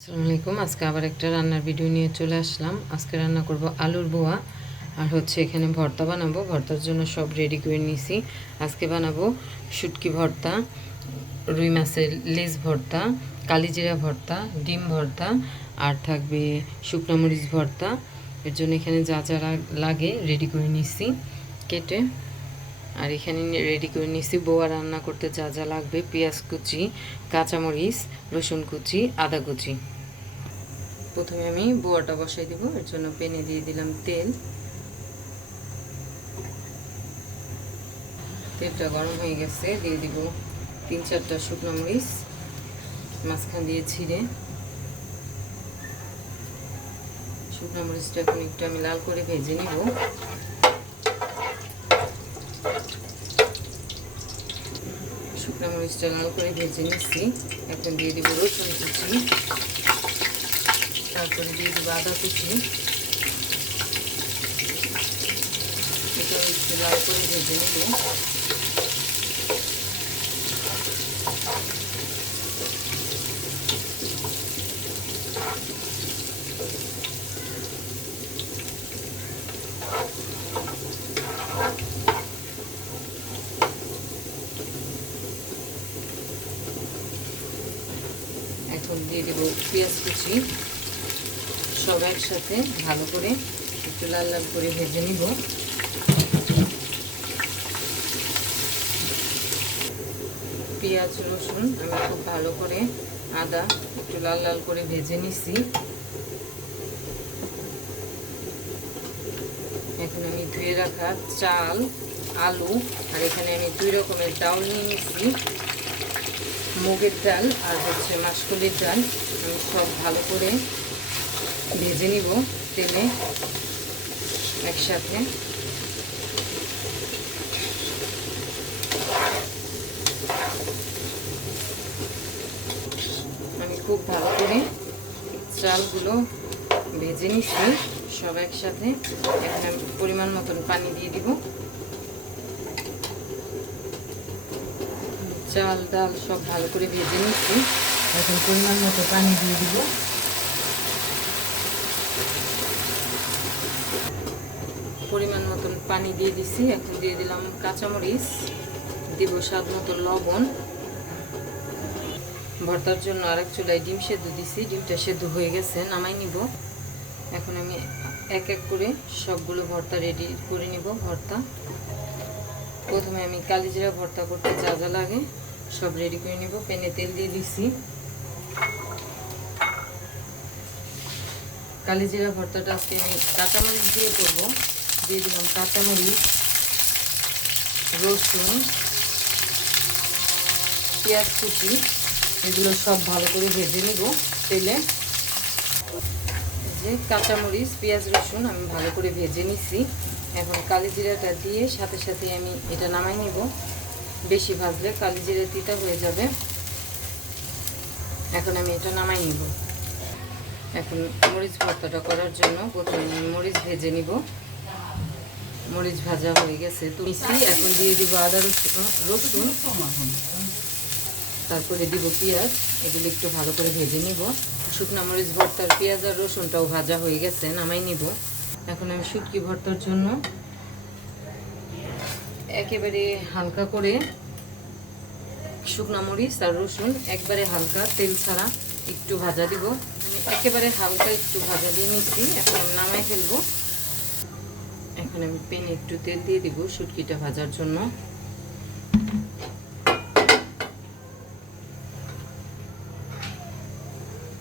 আসসালামু আলাইকুম। আজকে আবার একটা রান্নার ভিডিও নিয়ে চলে আসলাম। আজকে রান্না করব আলুর বোয়া, আর হচ্ছে এখানে ভর্তা বানাবো। ভর্তার জন্য সব রেডি করে নিয়েছি। আজকে বানাবো শুটকি ভর্তা, রুই মাছের লেজ ভর্তা, কালিজিরা ভর্তা, ডিম ভর্তা, আর থাকবে শুকনো মরিচ ভর্তা। এর জন্য এখানে যা যা লাগে রেডি করে নিয়েছি কেটে। আর এখানে রেডি করে নিয়েছি বোয়া রান্না করতে যা যা লাগবে: পেঁয়াজ কুচি, কাঁচামরিচ, রসুন কুচি, আদা কুচি। প্রথমে আমি বোয়াটা বসাই দেব। এর জন্য প্যানে দিয়ে দিলাম তেল। তেলটা গরম হয়ে গেছে, দিয়ে দিব 3-4টা শুকনো মরিচ মাঝখান দিয়ে ছিঁড়ে। শুকনো মরিচটা এখন একটু আমি লাল করে ভেজে নিব। শুকনো মরিচটা লাল করে ভেজে নিচ্ছি। এখন দিয়ে দিব রসুন কুচি, তারপরে দিয়ে দিব আদা কুচি। এটা একটু লাল করে ভেজে নেব। এখন দিয়ে দেব পেঁয়াজ কুচি। সব একসাথে ভালো করে একটু লাল লাল করে ভেজে নিব। পেঁয়াজ রসুন আমি খুব ভালো করে, আদা একটু লাল লাল করে ভেজে নিছি। এখন আমি ধুয়ে রাখা চাল, আলু, আর এখানে আমি 2 রকমের ডাল নিয়ে নিছি, মুগের ডাল আর হচ্ছে মাসকলির ডাল। আমি সব ভালো করে ভেজে নিব তেলে একসাথে। আমি খুব ভালো করে চালগুলো ভেজে নিচ্ছি সব একসাথে। এখন আমি পরিমাণ মতন পানি দিয়ে দিব। চাল ডাল সব ভালো করে ভেজে নিচ্ছি। এখন পরিমাণ মতো পানি দিয়ে দিব। পরিমাণ মতন পানি দিয়ে দিছি। এখন দিয়ে দিলাম কাঁচামরিচ, দিব স্বাদ মতো লবণ। ভর্তার জন্য আরেক চুলায় ডিম সেদ্ধ দিছি, ডিমটা সেদ্ধ হয়ে গেছে, নামাই নিব। এখন আমি এক এক করে সবগুলো ভর্তা রেডি করে নিব। ভর্তা প্রথমে আমি কালিজিরা ভর্তা করতে যা যা লাগে সব রেডি করে নিব। প্যানে তেল দিয়ে দিছি। কালিজিরা ভর্তাটা আজকে আমি কাঁচামরিচ দিয়ে করব। দিয়ে দিলাম কাঁচামরিচ, রসুন, পেঁয়াজ কুচি, এগুলো সব ভালো করে ভেজে নিব তেলে। যে কাঁচামরিচ, পেঁয়াজ, রসুন আমি ভালো করে ভেজে নিছি। এখন কালিজিরাটা দিয়ে সাথে সাথে আমি এটা নামাই নিব। বেশি ভাজলে কালিজিরা তিতা হয়ে যাবে। এখন আমি এটা নামাই নিব। এখন মরিচ ভর্তাটা করার জন্য প্রথমে আমি মরিচ ভেজে নিব। মরিচ ভাজা হয়ে গেছে তো মিশি। এখন দিয়ে দিব আদা রসুন, তারপরে দিব পেঁয়াজ। এগুলো একটু ভালো করে ভেজে নিব। শুকনো মরিচ ভর্তার পেঁয়াজ আর রসুনটাও ভাজা হয়ে গেছে, নামাই নিব। এখন আমি শুটকি ভর্তার জন্য একেবারে হালকা করে শুকনো মরিচ আর রসুন একবারে হালকা তেল ছাড়া একটু ভাজা দিব। আমি একেবারে হালকা একটু ভাজা দিয়ে নিচ্ছি। এখন আমি নামাই ফেলবো। এখন আমি প্যানে একটু তেল দিয়ে দিব শুটকিটা ভাজার জন্য।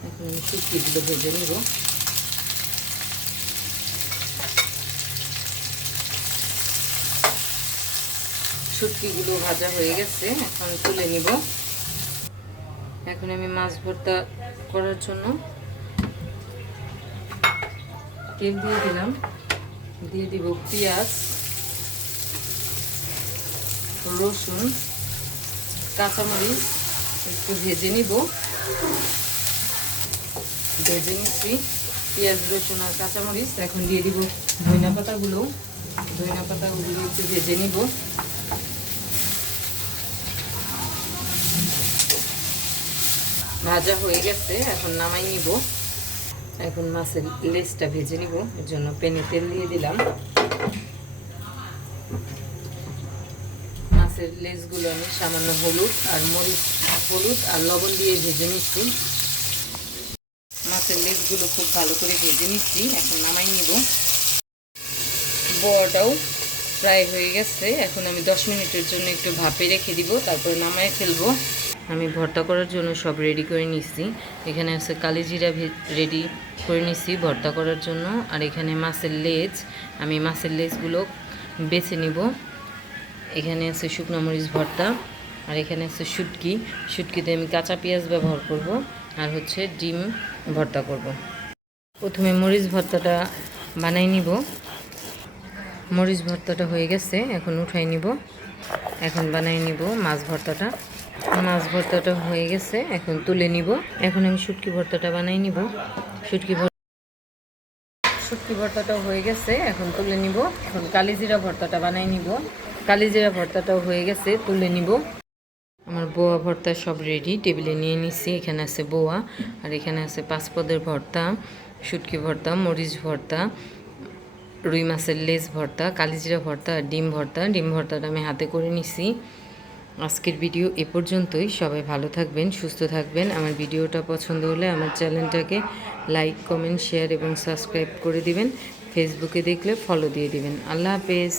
এখন আমি শুটকিগুলো ভেজে নিব। শুটকিগুলো ভাজা হয়ে গেছে, এখন তুলে নিব। এখন আমি মাছ ভর্তা করার জন্য তেল দিয়ে দিলাম। দিয়ে দিব পেঁয়াজ, রসুন, কাঁচামরিচ একটু ভেজে নিব। ভেজে নিচ্ছি পেঁয়াজ, রসুন আর কাঁচামরিচ। এখন দিয়ে দিব ধনিয়া পাতাগুলো একটু ভেজে নিব। ভাজা হয়ে গেছে, এখন নামাই নিব। এখন মাছের লেজটা ভেজে নিব, এর জন্য প্যানে তেল দিয়ে দিলাম। মাছের লেজগুলো আমি সামান্য হলুদ আর লবণ দিয়ে ভেজে নিচ্ছি। মাছের লেজগুলো খুব ভালো করে ভেজে নিচ্ছি, এখন নামাই নিব। বোয়াটাও ফ্রাই হয়ে গেছে, এখন আমি 10 মিনিটের জন্য একটু ভাপে রেখে দিব, তারপরে নামায় ফেলবো। আমি ভর্তা করার জন্য সব রেডি করে নিচ্ছি। এখানে আছে কালিজিরা রেডি করে নিচ্ছি ভর্তা করার জন্য। আর এখানে মাছের লেজ, আমি মাছের লেজগুলো বেছে নিব। এখানে আছে শুকনো মরিচ ভর্তা, আর এখানে আছে শুটকিতে আমি কাঁচা পেঁয়াজ ব্যবহার করব, আর হচ্ছে ডিম ভর্তা করব। প্রথমে মরিচ ভর্তাটা বানাই নিব। মরিচ ভর্তাটা হয়ে গেছে, এখন উঠাই নিব। এখন বানাই নিব মাছ ভর্তাটা। মাছ ভর্তাটা হয়ে গেছে, এখন তুলে নিব। এখন আমি শুটকি ভর্তাটা বানাই নিব। শুটকি ভর্তাটাও হয়ে গেছে, এখন তুলে নিব। এখন কালিজিরা ভর্তাটা বানাই নিব। কালিজিরা ভর্তাটাও হয়ে গেছে, তুলে নিব। আমার বোয়া ভর্তা সব রেডি, টেবিলে নিয়ে নিচ্ছি। এখানে আছে বোয়া, আর এখানে আছে 5 পদের ভর্তা, শুটকি ভর্তা, মরিচ ভর্তা, রুই মাছের লেজ ভর্তা, কালিজিরা ভর্তা আর ডিম ভর্তা। ডিম ভর্তাটা আমি হাতে করে নিছি। আজকের ভিডিও এ পর্যন্তই। সবাই ভালো থাকবেন, সুস্থ থাকবেন। আমার ভিডিওটা পছন্দ হলে আমার চ্যানেলটাকে লাইক, কমেন্ট, শেয়ার এবং সাবস্ক্রাইব করে দিবেন। ফেসবুকে দেখলে ফলো দিয়ে দিবেন। আল্লাহ হাফেজ।